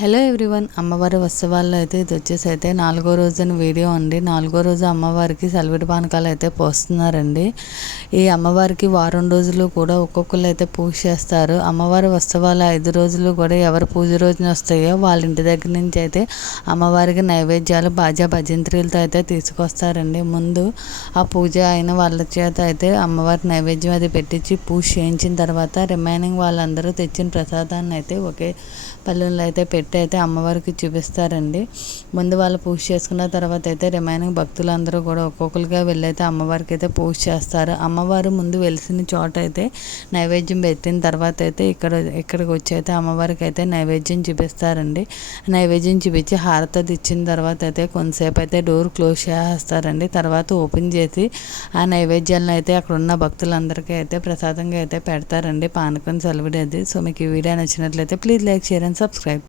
Hello everyone అమ్మవారి ఉత్సవాల్లో అయితే ఇది వచ్చేసి అయితే నాలుగో రోజున వీడియో అండి. నాలుగో రోజు అమ్మవారికి సెలవిడి పానకాలు అయితే పోస్తున్నారండి. ఈ అమ్మవారికి వారం రోజులు కూడా ఒక్కొక్కరు అయితే పూజ చేస్తారు. అమ్మవారి ఉత్సవాలు ఐదు రోజులు కూడా ఎవరు పూజ రోజున వస్తాయో వాళ్ళ ఇంటి దగ్గర నుంచి అయితే అమ్మవారికి నైవేద్యాలు బాజా భజంత్రీలతో అయితే తీసుకొస్తారండి. ముందు ఆ పూజ అయిన వాళ్ళ చేత అయితే అమ్మవారి నైవేద్యం అది పెట్టించి పూజ చేయించిన తర్వాత రిమైనింగ్ వాళ్ళందరూ తెచ్చిన ప్రసాదాన్ని అయితే ఒకే పల్లెల్లో అయితే పెట్టి పెట్టి అయితే అమ్మవారికి చూపిస్తారండి. ముందు వాళ్ళు పూజ చేసుకున్న తర్వాత అయితే రిమైనింగ్ భక్తులందరూ కూడా ఒక్కొక్కరుగా వెళ్ళైతే అమ్మవారికి అయితే పూజ చేస్తారు. అమ్మవారు ముందు వెలిసిన చోట అయితే నైవేద్యం పెట్టిన తర్వాత అయితే ఇక్కడ ఇక్కడికి వచ్చి అయితే అమ్మవారికి అయితే నైవేద్యం చూపిస్తారండి. నైవేద్యం చూపించి హారతది ఇచ్చిన తర్వాత అయితే కొంతసేపు అయితే డోర్ క్లోజ్ చేస్తారండి తర్వాత ఓపెన్ చేసి ఆ నైవేద్యాలను అయితే అక్కడ ఉన్న భక్తులందరికీ అయితే ప్రసాదంగా అయితే పెడతారండి. పానకం సెలవుడేది సో మీకు ఈ వీడియో నచ్చినట్లయితే please like share and subscribe.